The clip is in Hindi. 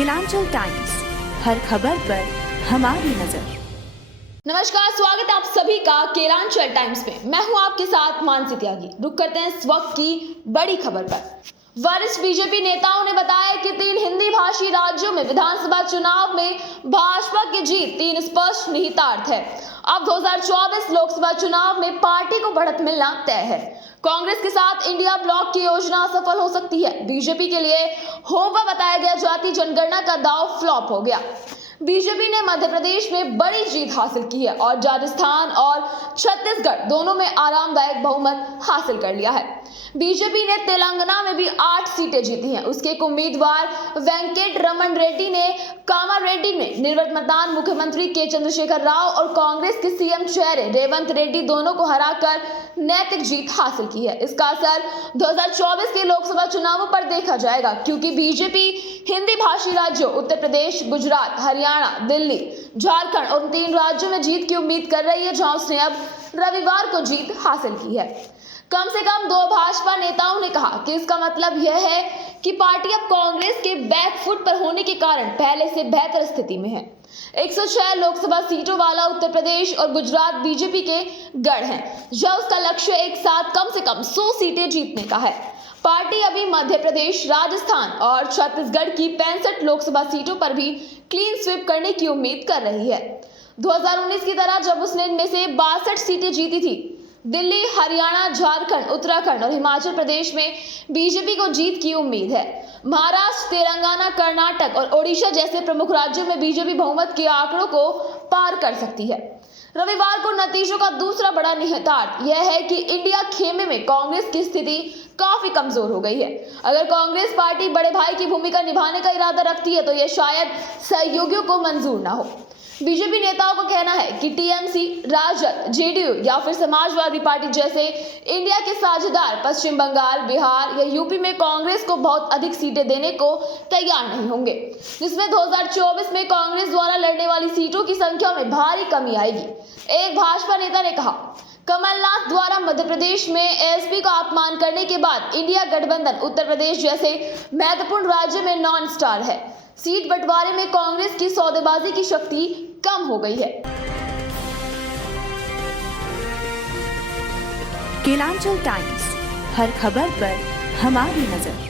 केलांचल टाइम्स, हर खबर पर हमारी नजर। नमस्कार, स्वागत है आप सभी का केलांचल टाइम्स में। मैं हूं आपके साथ मानसी त्यागी। रुक करते हैं इस वक्त की बड़ी खबर पर। वरिष्ठ बीजेपी नेताओं ने बताया कि 3 हिंदी भाषी राज्यों में विधानसभा चुनाव में भाजपा की जीत 3 स्पष्ट निहितार्थ है। अब 2024 लोकसभा चुनाव में पार्टी को बढ़त मिलना तय है। कांग्रेस के साथ इंडिया ब्लॉक की योजना सफल हो सकती है। बीजेपी के लिए होगा बताया गया जाति जनगणना का दांव फ्लॉप हो गया। बीजेपी ने मध्य प्रदेश में बड़ी जीत हासिल की है और राजस्थान और छत्तीसगढ़ दोनों में आरामदायक बहुमत हासिल कर लिया है। बीजेपी ने तेलंगाना में भी 8 सीटें जीती हैं। उसके एक उम्मीदवार वेंकट रमन रेड्डी ने कामारेड्डी में निर्विवाद मुख्यमंत्री के चंद्रशेखर राव और कांग्रेस के सीएम चेहरे रेवंत रेड्डी दोनों को हराकर नैतिक जीत हासिल की है। इसका असर 2024 के लोकसभा चुनावों पर देखा जाएगा, क्योंकि बीजेपी हिंदी भाषी राज्यों उत्तर प्रदेश, गुजरात, हरियाणा, दिल्ली, झारखंड और 3 राज्यों में जीत की उम्मीद कर रही है, जहां उसने अब रविवार को जीत हासिल की है। कम से कम 2 भाजपा नेताओं ने कहा कि इसका मतलब यह है कि पार्टी अब कांग्रेस के बैकफुट पर होने के कारण पहले से बेहतर स्थिति में है। 106 लोकसभा सीटों वाला उत्तर प्रदेश और गुजरात बीजेपी के गढ़ हैं, जहां उसका लक्ष्य एक साथ कम से कम 100 सीटें जीतने का है। पार्टी अभी मध्य प्रदेश, राजस्थान और छत्तीसगढ़ की 65 लोकसभा सीटों पर भी क्लीन स्वीप करने की उम्मीद कर रही है। 2019 की तरह जब उसने इनमें से 62 सीटें जीती थी, दिल्ली, हरियाणा, झारखंड, उत्तराखंड और हिमाचल प्रदेश में बीजेपी को जीत की उम्मीद है। महाराष्ट्र, तेलंगाना, कर्नाटक और ओडिशा जैसे प्रमुख राज्यों में बीजेपी बहुमत के आंकड़ों को पार कर सकती है। रविवार को नतीजों का दूसरा बड़ा निहितार्थ यह है कि इंडिया खेमे में कांग्रेस की स्थिति काफी कमजोर हो गई है। अगर कांग्रेस पार्टी बड़े भाई की भूमिका निभाने का इरादा रखती है तो यह शायद सहयोगियों को मंजूर ना हो। बीजेपी नेताओं का कहना है कि टीएमसी, राजद, जेडीयू या फिर समाजवादी पार्टी जैसे इंडिया के साझेदार पश्चिम बंगाल, बिहार या यूपी में कांग्रेस को बहुत अधिक सीटें देने को तैयार नहीं होंगे, जिसमें 2024 में कांग्रेस द्वारा लड़ने वाली सीटों की संख्या में भारी कमी आएगी। एक भाजपा नेता ने कहा, कमलनाथ द्वारा मध्य प्रदेश में एसपी का अपमान करने के बाद इंडिया गठबंधन उत्तर प्रदेश जैसे महत्वपूर्ण राज्य में नॉन स्टार है। सीट बंटवारे में कांग्रेस की सौदेबाजी की शक्ति कम हो गई है। केलांचल टाइम्स, हर खबर पर हमारी नजर।